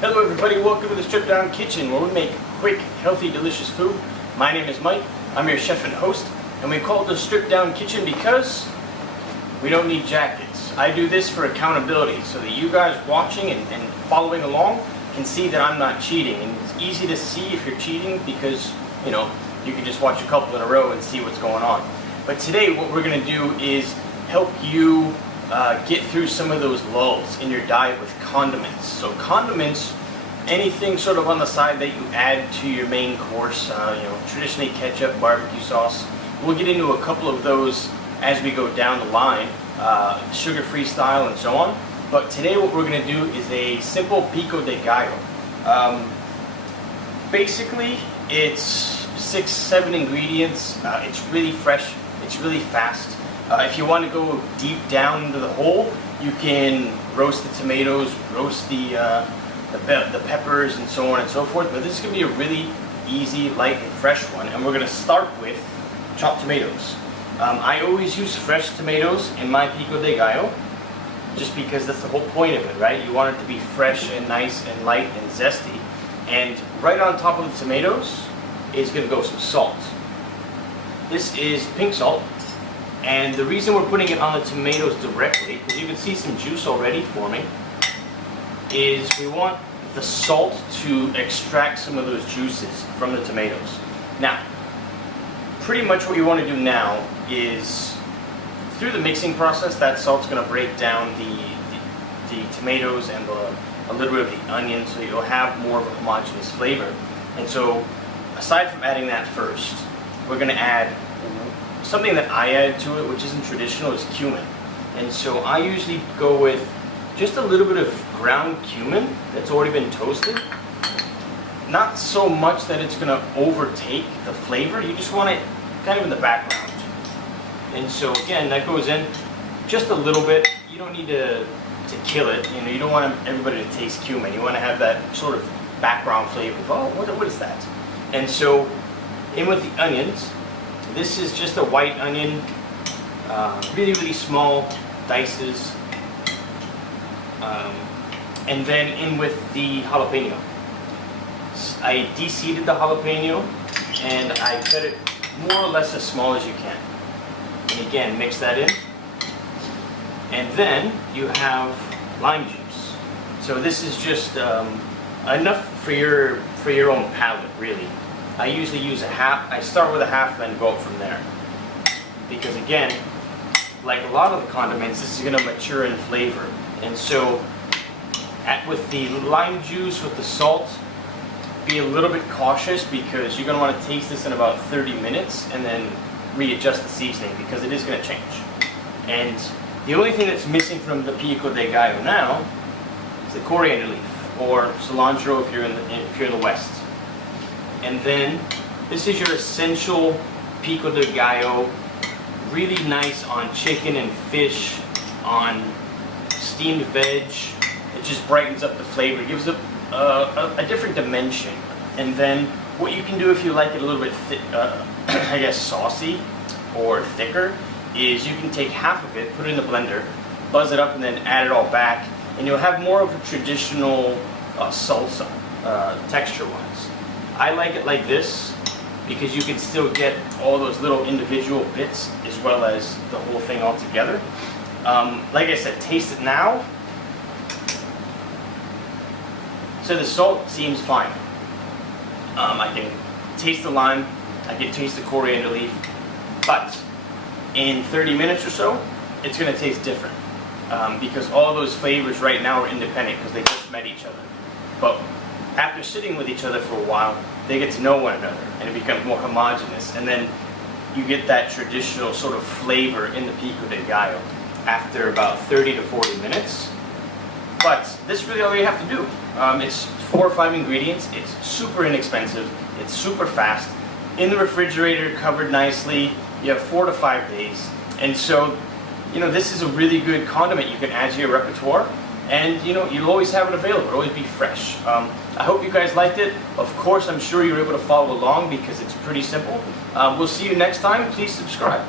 Hello everybody, welcome to the Stripped Down Kitchen where we make quick, healthy, delicious food. My name is Mike, I'm your chef and host, and we call it the Stripped Down Kitchen because we don't need jackets. I do this for accountability so that you guys watching and following along can see that I'm not cheating. And it's easy to see if you're cheating because, you know, you can just watch a couple in a row and see what's going on. But today what we're going to do is help you get through some of those lulls in your diet with condiments. So condiments, anything sort of on the side that you add to your main course, traditionally ketchup, barbecue sauce. We'll get into a couple of those as we go down the line, sugar-free style and so on. But today what we're going to do is a simple pico de gallo. Basically, it's 6-7 ingredients. It's really fresh. It's really fast. If you want to go deep down into the hole, you can roast the tomatoes, roast the peppers, and so on and so forth. But this is going to be a really easy, light, and fresh one. And we're going to start with chopped tomatoes. I always use fresh tomatoes in my pico de gallo, just because that's the whole point of it, right? You want it to be fresh and nice and light and zesty. And right on top of the tomatoes is going to go some salt. This is pink salt. And the reason we're putting it on the tomatoes directly, because you can see some juice already forming, is we want the salt to extract some of those juices from the tomatoes. Now, pretty much what you want to do now is, through the mixing process, that salt's going to break down the tomatoes and a little bit of the onion, so you'll have more of a homogeneous flavor. And so, aside from adding that first, we're going to add something that I add to it, which isn't traditional, is cumin. And so I usually go with just a little bit of ground cumin that's already been toasted. Not so much that it's going to overtake the flavor, you just want it kind of in the background. And so again, that goes in just a little bit. You don't need to kill it. You know, you don't want everybody to taste cumin. You want to have that sort of background flavor. Oh, what is that? And so in with the onions. This is just a white onion, really, really small dices. And then in with the jalapeno. I deseeded the jalapeno and I cut it more or less as small as you can. And again, mix that in. And then you have lime juice. So this is just enough for your own palate, really. I usually use a half. I start with a half, then go up from there. Because again, like a lot of the condiments, this is going to mature in flavor. And so, with the lime juice, with the salt, be a little bit cautious because you're going to want to taste this in about 30 minutes and then readjust the seasoning because it is going to change. And the only thing that's missing from the pico de gallo now is the coriander leaf, or cilantro if you're in the West. And then, this is your essential pico de gallo, really nice on chicken and fish, on steamed veg. It just brightens up the flavor, it gives it a different dimension. And then, what you can do if you like it a little bit, I guess, saucy or thicker, is you can take half of it, put it in the blender, buzz it up, and then add it all back, and you'll have more of a traditional salsa, texture-wise. I like it like this because you can still get all those little individual bits as well as the whole thing all together. Like I said, taste it now. So the salt seems fine. I can taste the lime, I can taste the coriander leaf, but in 30 minutes or so, it's going to taste different because all those flavors right now are independent because they just met each other. But after sitting with each other for a while, they get to know one another and it becomes more homogeneous. And then you get that traditional sort of flavor in the pico de gallo after about 30 to 40 minutes. But this is really all you have to do. It's 4 or 5 ingredients. It's super inexpensive. It's super fast. In the refrigerator, covered nicely. You have 4 to 5 days. And so, this is a really good condiment you can add to your repertoire. And you'll always have it available. It'll always be fresh. I hope you guys liked it. Of course, I'm sure you're able to follow along because it's pretty simple. We'll see you next time. Please subscribe.